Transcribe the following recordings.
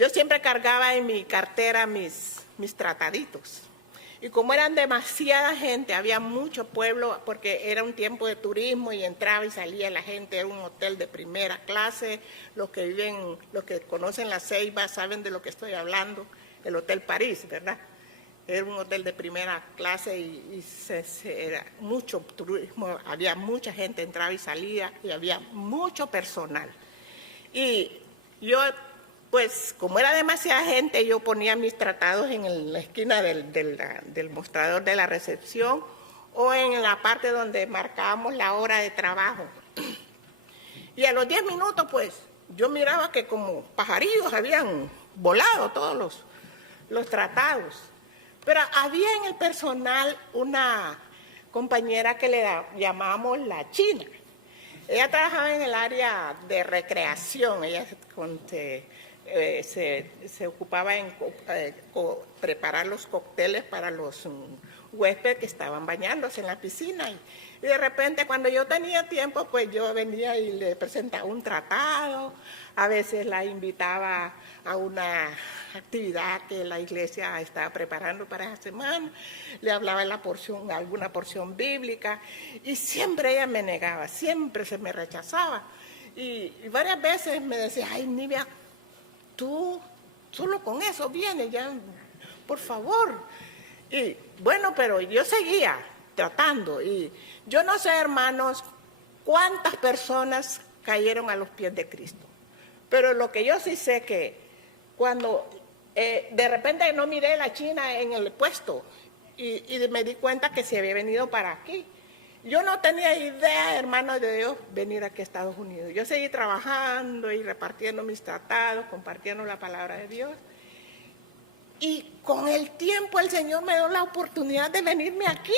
yo siempre cargaba en mi cartera mis trataditos. Y como eran demasiada gente, había mucho pueblo, porque era un tiempo de turismo y entraba y salía la gente, era un hotel de primera clase. Los que conocen La Ceiba saben de lo que estoy hablando, el Hotel París, ¿verdad? Era un hotel de primera clase y era mucho turismo, había mucha gente, entraba y salía, y había mucho personal. Y yo, pues, como era demasiada gente, yo ponía mis tratados en la esquina del mostrador de la recepción o en la parte donde marcábamos la hora de trabajo. Y a los 10 minutos, pues, yo miraba que como pajarillos habían volado todos los tratados. Pero había en el personal una compañera que le llamábamos la China. Ella trabajaba en el área de recreación, ella se ocupaba en preparar los cócteles para los huéspedes que estaban bañándose en la piscina. Y de repente, cuando yo tenía tiempo, pues yo venía y le presentaba un tratado, a veces la invitaba a una actividad que la iglesia estaba preparando para esa semana, le hablaba alguna porción bíblica, y siempre ella me negaba, siempre se me rechazaba. Y varias veces me decía, ay, Nivia, tú solo con eso vienes, ya, por favor. Y bueno, pero yo seguía tratando, y yo no sé, hermanos, cuántas personas cayeron a los pies de Cristo, pero lo que yo sí sé que cuando de repente no miré la China en el puesto y me di cuenta que se había venido para aquí. Yo no tenía idea, hermanos de Dios, venir aquí a Estados Unidos. Yo seguí trabajando y repartiendo mis tratados, compartiendo la palabra de Dios. Y con el tiempo el Señor me dio la oportunidad de venirme aquí,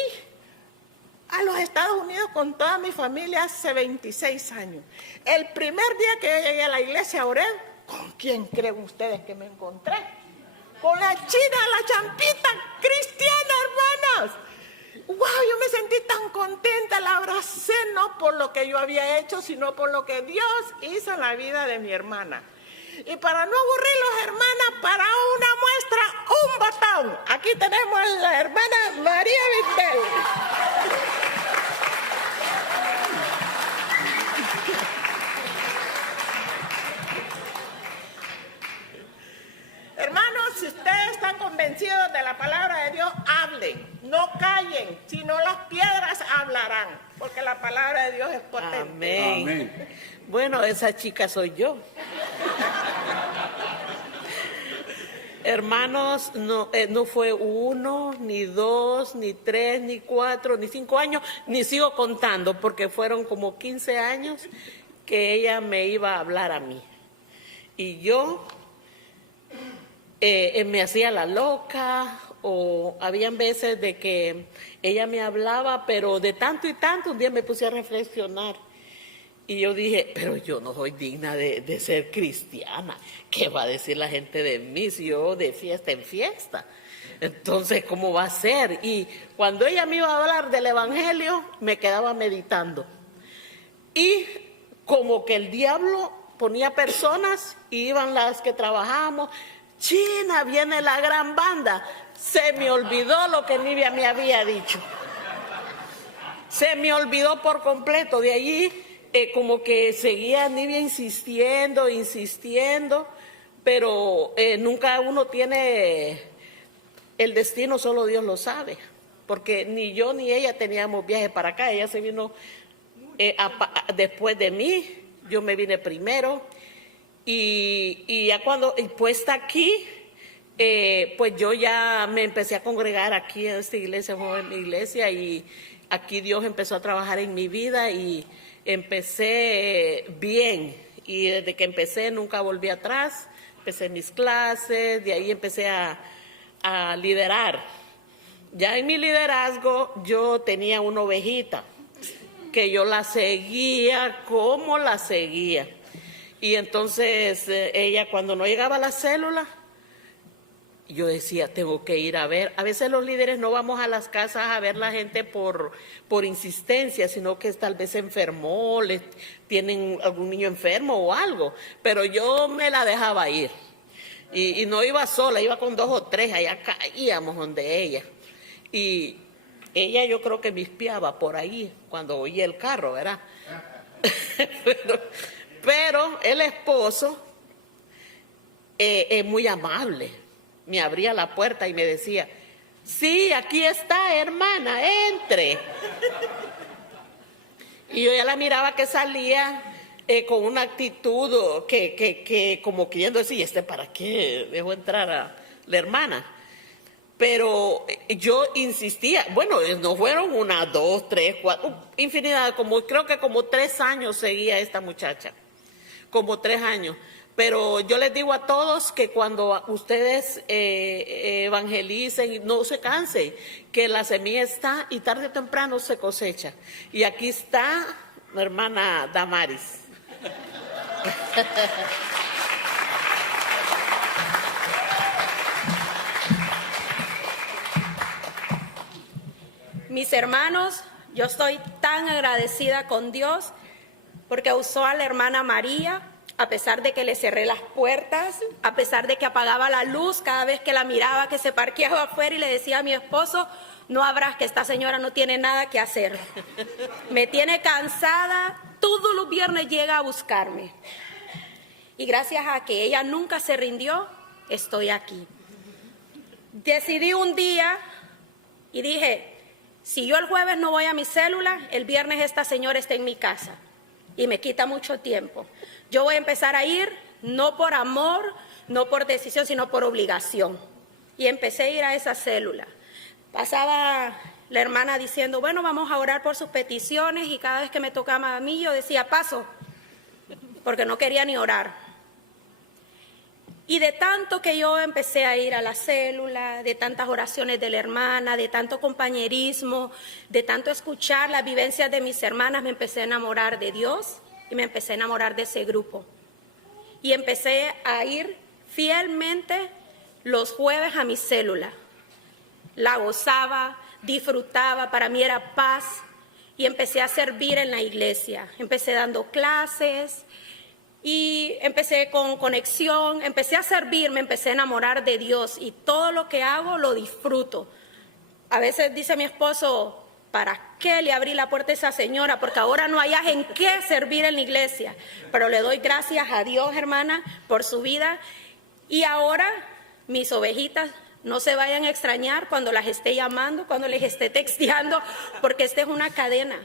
a los Estados Unidos, con toda mi familia hace 26 años. El primer día que yo llegué a la iglesia oré, ¿con quién creen ustedes que me encontré? Con la China, la champita cristiana, hermanas. ¡Wow! Yo me sentí tan contenta, la abracé, no por lo que yo había hecho, sino por lo que Dios hizo en la vida de mi hermana. Y para no aburrirlos, hermanas, para una muestra, un botón. Aquí tenemos a la hermana María Vitel. Hermanos, si ustedes están convencidos de la palabra de Dios, hablen, no callen, si no las piedras hablarán, porque la palabra de Dios es potente. Amén. Amén. Bueno, esa chica soy yo. Hermanos, no fue 1, ni 2, ni 3, ni 4, ni 5 años, ni sigo contando, porque fueron como 15 años que ella me iba a hablar a mí. Y yo me hacía la loca, o habían veces de que ella me hablaba, pero de tanto y tanto, un día me puse a reflexionar. Y yo dije, pero yo no soy digna de ser cristiana. ¿Qué va a decir la gente de mí si yo de fiesta en fiesta? Entonces, ¿cómo va a ser? Y cuando ella me iba a hablar del evangelio, me quedaba meditando. Y como que el diablo ponía personas, y iban las que trabajábamos, China, viene la gran banda. Se me olvidó lo que Nivia me había dicho. Se me olvidó por completo. De allí como que seguía Nivia insistiendo, pero nunca uno tiene el destino, solo Dios lo sabe, porque ni yo ni ella teníamos viaje para acá. Ella se vino después de mí, yo me vine primero, y ya cuando puesta aquí, pues yo ya me empecé a congregar aquí en esta iglesia, en mi iglesia, y aquí Dios empezó a trabajar en mi vida y empecé bien, y desde que empecé nunca volví atrás. Empecé mis clases, de ahí empecé a liderar. Ya en mi liderazgo yo tenía una ovejita que yo la seguía como la seguía, y entonces ella, cuando no llegaba a la célula, yo decía, tengo que ir a ver. A veces los líderes no vamos a las casas a ver la gente por insistencia, sino que tal vez se enfermó, tienen algún niño enfermo o algo, pero yo me la dejaba ir. Y no iba sola, iba con 2 o 3, allá caíamos donde ella. Y ella yo creo que me espiaba por ahí cuando oía el carro, ¿verdad? pero el esposo es muy amable. Me abría la puerta y me decía, sí, aquí está, hermana, entre. Y yo ya la miraba que salía con una actitud que como queriendo decir, ¿para qué dejó entrar a la hermana? Pero yo insistía, bueno, no fueron 1, 2, 3, 4, infinidad, creo que como 3 años seguía esta muchacha, como 3 años. Pero yo les digo a todos que cuando ustedes evangelicen, no se cansen, que la semilla está y tarde o temprano se cosecha. Y aquí está la hermana Damaris. Mis hermanos, yo estoy tan agradecida con Dios porque usó a la hermana María, a pesar de que le cerré las puertas, a pesar de que apagaba la luz cada vez que la miraba, que se parqueaba afuera y le decía a mi esposo, no abras que esta señora no tiene nada que hacer. Me tiene cansada, todos los viernes llega a buscarme. Y gracias a que ella nunca se rindió, estoy aquí. Decidí un día y dije, si yo el jueves no voy a mi célula, el viernes esta señora está en mi casa y me quita mucho tiempo. Yo voy a empezar a ir, no por amor, no por decisión, sino por obligación. Y empecé a ir a esa célula. Pasaba la hermana diciendo, bueno, vamos a orar por sus peticiones, y cada vez que me tocaba a mí yo decía, paso, porque no quería ni orar. Y de tanto que yo empecé a ir a la célula, de tantas oraciones de la hermana, de tanto compañerismo, de tanto escuchar las vivencias de mis hermanas, me empecé a enamorar de Dios y me empecé a enamorar de ese grupo. Y empecé a ir fielmente los jueves a mi célula. La gozaba, disfrutaba, para mí era paz, y empecé a servir en la iglesia. Empecé dando clases y empecé con conexión, empecé a servir, me empecé a enamorar de Dios y todo lo que hago lo disfruto. A veces dice mi esposo, ¿para qué le abrí la puerta a esa señora? Porque ahora no hay en qué servir en la iglesia. Pero le doy gracias a Dios, hermana, por su vida. Y ahora mis ovejitas no se vayan a extrañar cuando las esté llamando, cuando les esté texteando, porque esta es una cadena.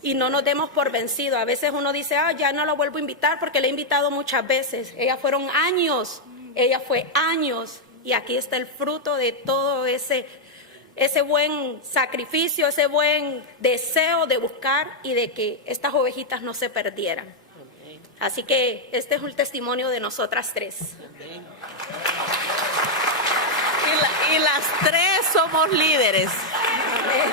Y no nos demos por vencido. A veces uno dice, ya no la vuelvo a invitar porque le he invitado muchas veces. Ella fueron años, ella fue años. Y aquí está el fruto de todo ese buen sacrificio, ese buen deseo de buscar y de que estas ovejitas no se perdieran. Así que este es un testimonio de nosotras 3. Y las 3 somos líderes. Amén.